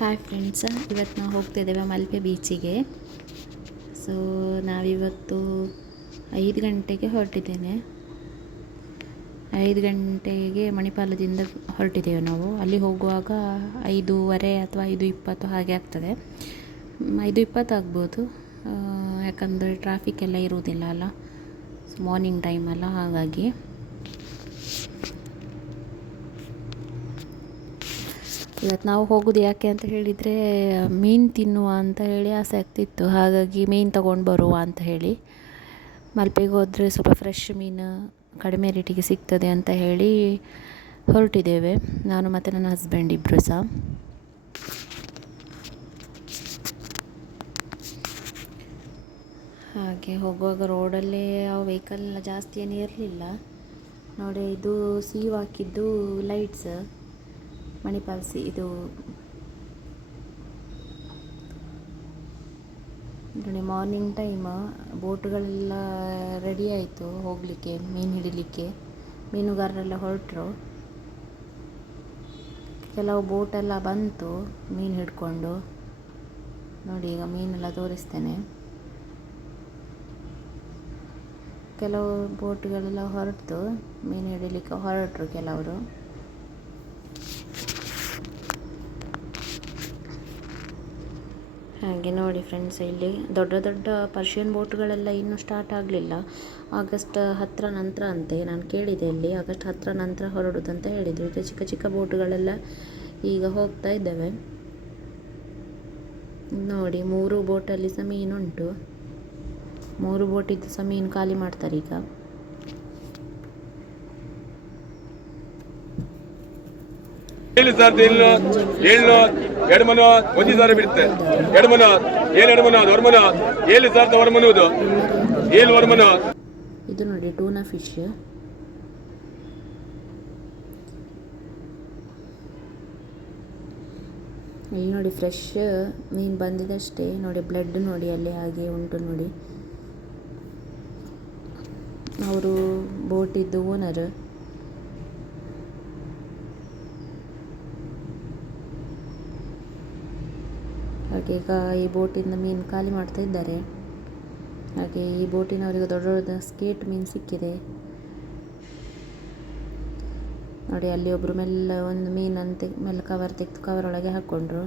Hi friends ಇವತ್ತು ನಾವು ಹೋಗ್ತಿದ್ದೇವೆ ಮಲ್ಪೆ ಬೀಚಿಗೆ. ಸೊ ನಾವಿವತ್ತು ಐದು ಗಂಟೆಗೆ ಹೊರಟಿದ್ದೇನೆ. ಐದು ಗಂಟೆಗೆ ಮಣಿಪಾಲದಿಂದ ಹೊರಟಿದ್ದೇವೆ ನಾವು. ಅಲ್ಲಿ ಹೋಗುವಾಗ ಐದೂವರೆ ಅಥವಾ ಐದು ಇಪ್ಪತ್ತು ಹಾಗೆ ಆಗ್ತದೆ. ಐದು ಇಪ್ಪತ್ತು ಆಗ್ಬೋದು. ಯಾಕಂದರೆ ಟ್ರಾಫಿಕ್ ಎಲ್ಲ ಇರುವುದಿಲ್ಲ ಅಲ್ಲ. ಮಾರ್ನಿಂಗ್ ಟೈಮ್ ಅಲ್ಲ ಹಾಗಾಗಿ. ಇವತ್ತು ನಾವು ಹೋಗೋದು ಯಾಕೆ ಅಂತ ಹೇಳಿದರೆ, ಮೀನು ತಿನ್ನುವ ಅಂತ ಹೇಳಿ ಆಸೆ ಆಗ್ತಿತ್ತು. ಹಾಗಾಗಿ ಮೀನು ತೊಗೊಂಡು ಬರುವ ಅಂತ ಹೇಳಿ. ಮಲ್ಪೆಗೆ ಹೋದರೆ ಸ್ವಲ್ಪ ಫ್ರೆಶ್ ಮೀನು ಕಡಿಮೆ ರೇಟಿಗೆ ಸಿಗ್ತದೆ ಅಂತ ಹೇಳಿ ಹೊರಟಿದ್ದೇವೆ. ನಾನು ಮತ್ತು ನನ್ನ ಹಸ್ಬೆಂಡ್ ಇಬ್ಬರು ಸಹ. ಹಾಗೆ ಹೋಗುವಾಗ ರೋಡಲ್ಲಿ ಆ ವೆಹಿಕಲ್ ಜಾಸ್ತಿ ಏನೂ ಇರಲಿಲ್ಲ. ನೋಡಿ ಇದು ಸೀವ್ ಹಾಕಿದ್ದು ಲೈಟ್ಸ್ ಮಣಿಪಾಲ್ ಸಿ ಇದು ನೋಡಿ ಮಾರ್ನಿಂಗ್ ಟೈಮ್ ಬೋಟ್ಗಳೆಲ್ಲ ರೆಡಿ ಆಯಿತು ಹೋಗಲಿಕ್ಕೆ, ಮೀನು ಹಿಡಿಲಿಕ್ಕೆ. ಮೀನುಗಾರರೆಲ್ಲ ಹೊರಟರು. ಕೆಲವು ಬೋಟೆಲ್ಲ ಬಂತು, ಮೀನು ಹಿಡ್ಕೊಂಡು. ನೋಡಿ, ಈಗ ಮೀನೆಲ್ಲ ತೋರಿಸ್ತೇನೆ. ಕೆಲವು ಬೋಟ್ಗಳೆಲ್ಲ ಹೊರಟು ಮೀನು ಹಿಡಿಲಿಕ್ಕೆ ಹೊರಟರು ಕೆಲವರು. ಹಾಗೆ ನೋಡಿ ಫ್ರೆಂಡ್ಸ್ ಇಲ್ಲಿ ದೊಡ್ಡ ದೊಡ್ಡ ಪರ್ಷಿಯನ್ ಬೋಟ್ಗಳೆಲ್ಲ ಇನ್ನೂ ಸ್ಟಾರ್ಟ್ ಆಗಲಿಲ್ಲ. ಆಗಸ್ಟ್ ಹತ್ತಿರ ನಂತರ ಅಂತೆ, ನಾನು ಕೇಳಿದೆ ಇಲ್ಲಿ ಆಗಸ್ಟ್ ಹತ್ತಿರ ನಂತರ ಹೊರಡುದಂತ ಹೇಳಿದರು. ಇದು ಚಿಕ್ಕ ಚಿಕ್ಕ ಬೋಟ್ಗಳೆಲ್ಲ ಈಗ ಹೋಗ್ತಾ ಇದ್ದಾವೆ. ನೋಡಿ, ಮೂರು ಬೋಟಲ್ಲಿ ಸಹ ಮೀನುಂಟು. ಮೂರು ಬೋಟಿದ್ದು ಸಹ ಮೀನು ಖಾಲಿ ಮಾಡ್ತಾರೆ ಈಗ. ಹೇಳಿ ಸರ್ ಏಳು ಏಳು ಎರಡು ಮನ ಒಂದು ಸಾವಿರ ಬಿಡುತ್ತೆ. ಎರಡು ಮನ ಏಳು ಎರಡು ಮನ ಹೊರ ಮನ ಏಳು ಸಾವಿರದ ಹೊರ ಮನುವುದು ಏಳು ಹೊರ ಮನ ಇದು ನೋಡಿ ಟೂನಾ ಫಿಶ್. ಇಲ್ಲಿ ನೋಡಿ ಫ್ರೆಶ್ ಮೀನು ಬಂದಿದಷ್ಟೇ ನೋಡಿ ಬ್ಲಡ್ ನೋಡಿ, ಅಲ್ಲಿ ಹಾಗೆ ಉಂಟು ನೋಡಿ. ಅವರು ಬೋಟಿದ್ದು ಓನರ್ ಹಾಗೆ ಈಗ ಈ ಬೋಟಿಂದ ಮೀನು ಖಾಲಿ ಮಾಡ್ತಾ ಇದ್ದಾರೆ. ಹಾಗೆ ಈ ಬೋಟಿನವರಿಗೆ ದೊಡ್ಡ ದೊಡ್ಡ ಸ್ಕೇಟ್ ಮೀನು ಸಿಕ್ಕಿದೆ. ನೋಡಿ, ಅಲ್ಲಿ ಒಬ್ಬರು ಮೆಲ್ಲ ಒಂದು ಮೀನಂತೆ ಮೆಲ್ಲ ಕವರ್ ತೆಗೆದು ಕವರ್ ಒಳಗೆ ಹಾಕ್ಕೊಂಡ್ರು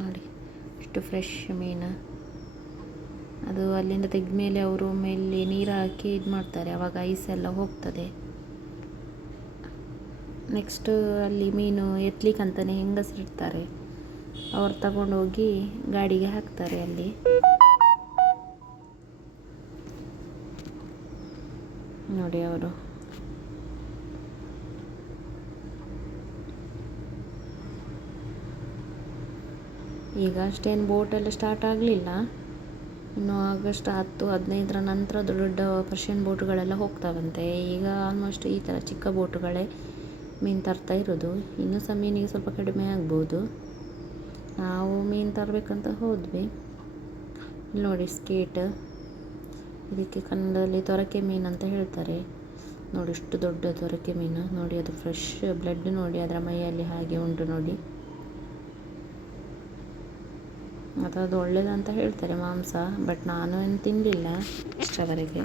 ನೋಡಿ, ಇಷ್ಟು ಫ್ರೆಶ್ ಮೀನು. ಅದು ಅಲ್ಲಿಂದ ತೆಗೆದ ಮೇಲೆ ಅವರು ಮೇಲೆ ನೀರು ಹಾಕಿ ಇದು ಮಾಡ್ತಾರೆ ಆವಾಗ ಐಸ್ ಎಲ್ಲ ಹೋಗ್ತದೆ. ನೆಕ್ಸ್ಟ್ ಅಲ್ಲಿ ಮೀನು ಎತ್ತಲಿಕ್ಕೆ ಅಂತಲೇ ಹೆಂಗಸರಿರ್ತಾರೆ ಅವ್ರು ತಗೊಂಡೋಗಿ ಗಾಡಿಗೆ ಹಾಕ್ತಾರೆ ಅಲ್ಲಿ. ನೋಡಿ ಅವರು. ಈಗ ಅಷ್ಟೇನು ಬೋಟೆಲ್ಲ ಸ್ಟಾರ್ಟ್ ಆಗಲಿಲ್ಲ. ಇನ್ನು ಆಗಸ್ಟ್ ಹತ್ತು, ಹದಿನೈದರ ನಂತರ ದೊಡ್ಡ ದೊಡ್ಡ ಪರ್ಷಿಯನ್ ಬೋಟುಗಳೆಲ್ಲ ಹೋಗ್ತಾವಂತೆ. ಈಗ ಆಲ್ಮೋಸ್ಟ್ ಈ ಥರ ಚಿಕ್ಕ ಬೋಟುಗಳೇ ಮೀನು ತರ್ತಾ ಇರೋದು. ಇನ್ನೂ ಸಹ ಮೀನಿಗೆ ಸ್ವಲ್ಪ ಕಡಿಮೆ ಆಗ್ಬೋದು. ನಾವು ಮೀನು ತರಬೇಕಂತ ಹೋದ್ವಿ. ಇಲ್ಲಿ ನೋಡಿ ಸ್ಕೇಟ್. ಇದಕ್ಕೆ ಕನ್ನಡದಲ್ಲಿ ತೊರಕೆ ಮೀನು ಅಂತ ಹೇಳ್ತಾರೆ. ನೋಡಿ ಇಷ್ಟು ದೊಡ್ಡ ತೊರಕೆ ಮೀನು. ನೋಡಿ ಅದು ಫ್ರೆಶ್ ಬ್ಲಡ್ ನೋಡಿ, ಅದರ ಮೈಯಲ್ಲಿ ಹಾಗೆ ಉಂಟು ನೋಡಿ. ಮತ್ತು ಅದು ಒಳ್ಳೇದಂತ ಹೇಳ್ತಾರೆ ಮಾಂಸ ಬಟ್ ನಾನು ಏನು ತಿನ್ನಲಿಲ್ಲ ಇಷ್ಟವರೆಗೆ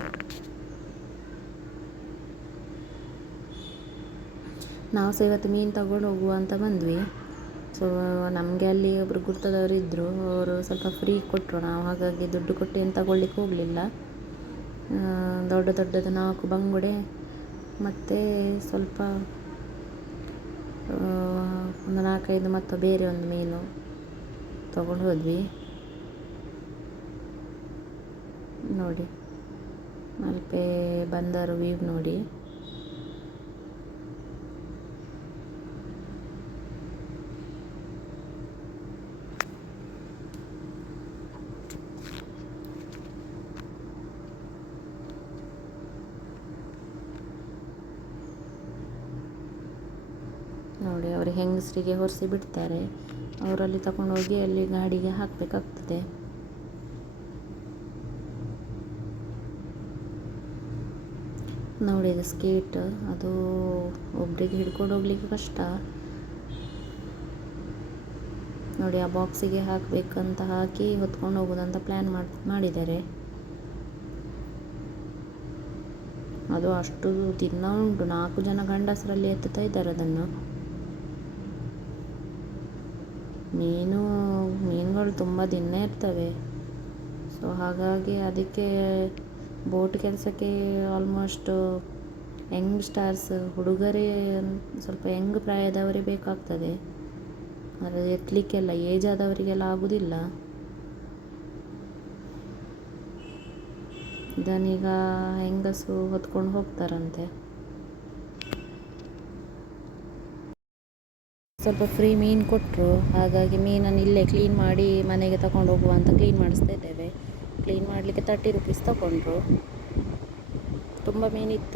ನಾವು ಸಹ ಇವತ್ತು ಮೀನು ತಗೊಂಡು ಹೋಗುವ ಅಂತ ಬಂದ್ವಿ. ಸೊ ನಮಗೆ ಅಲ್ಲಿ ಒಬ್ಬರು ಗುರ್ತದವರು ಇದ್ದರು ಅವರು ಸ್ವಲ್ಪ ಫ್ರೀ ಕೊಟ್ಟರು ನಾವು ಹಾಗಾಗಿ ದುಡ್ಡು ಕೊಟ್ಟು ಏನು ತಗೊಳ್ಳಿಕ್ಕೆ ಹೋಗಲಿಲ್ಲ. ದೊಡ್ಡ ದೊಡ್ಡದು ನಾಲ್ಕು ಬಂಗುಡೆ ಮತ್ತು ಸ್ವಲ್ಪ ಒಂದು ನಾಲ್ಕೈದು ಮತ್ತು ಬೇರೆ ಒಂದು ಮೀನು ತಗೊಂಡು ಹೋದ್ವಿ. ನೋಡಿ ಮಲ್ಪೆ ಬಂದರು ವೀವ್ ನೋಡಿ. ನೋಡಿ ಅವರು ಹೆಂಗಸರಿಗೆ ಹೊರಿಸಿ ಬಿಡ್ತಾರೆ, ಅವರಲ್ಲಿ ತಗೊಂಡೋಗಿ ಅಲ್ಲಿ ಗಾಡಿಗೆ ಹಾಕಬೇಕಾಗ್ತದೆ. ನೋಡಿ ಸ್ಕೇಟ್, ಅದು ಒಬ್ರಿಗೆ ಹಿಡ್ಕೊಂಡು ಹೋಗ್ಲಿಕ್ಕೆ ಕಷ್ಟ. ನೋಡಿ, ಆ ಬಾಕ್ಸಿಗೆ ಹಾಕಬೇಕಂತ ಹಾಕಿ ಹೊತ್ಕೊಂಡು ಹೋಗೋದಂತ ಪ್ಲ್ಯಾನ್ ಮಾಡಿ, ಮಾಡಿದ್ದಾರೆ. ಅದು ಅಷ್ಟು ದಿನ ಉಂಟು, ನಾಲ್ಕು ಜನ ಗಂಡಸರಲ್ಲಿ ಎತ್ತುತ್ತಾ ಇದ್ದಾರೆ ಅದನ್ನು. ಮೀನು, ಮೀನುಗಳು ತುಂಬ ದಿನ ಇರ್ತವೆ. ಸೊ ಹಾಗಾಗಿ ಅದಕ್ಕೆ ಬೋಟ್ ಕೆಲಸಕ್ಕೆ ಆಲ್ಮೋಸ್ಟ್ ಯಂಗ್ ಸ್ಟಾರ್ಸ್ ಹುಡುಗರೇ ಸ್ವಲ್ಪ ಯಂಗ್ ಪ್ರಾಯದವರೇ ಬೇಕಾಗ್ತದೆ. ಆದರೆ ಎತ್ತಲಿಕ್ಕೆಲ್ಲ ಏಜ್ ಆದವರಿಗೆಲ್ಲ ಆಗೋದಿಲ್ಲ. ಇದನ್ನೀಗ ಹೆಂಗಸು ಹೊತ್ಕೊಂಡು ಹೋಗ್ತಾರಂತೆ. ಸ್ವಲ್ಪ ಫ್ರೀ ಮೀನು ಕೊಟ್ಟರು ಹಾಗಾಗಿ ಮೀನನ್ನು ಇಲ್ಲೇ ಕ್ಲೀನ್ ಮಾಡಿ ಮನೆಗೆ ತಗೊಂಡು ಹೋಗುವ ಅಂತ ಕ್ಲೀನ್ ಮಾಡಿಸ್ತಾ ಇದ್ದೇವೆ. ಕ್ಲೀನ್ ಮಾಡಲಿಕ್ಕೆ ತರ್ಟಿ ರುಪೀಸ್ ತಗೊಂಡ್ರು ತುಂಬ ಮೀನಿತ್ತು.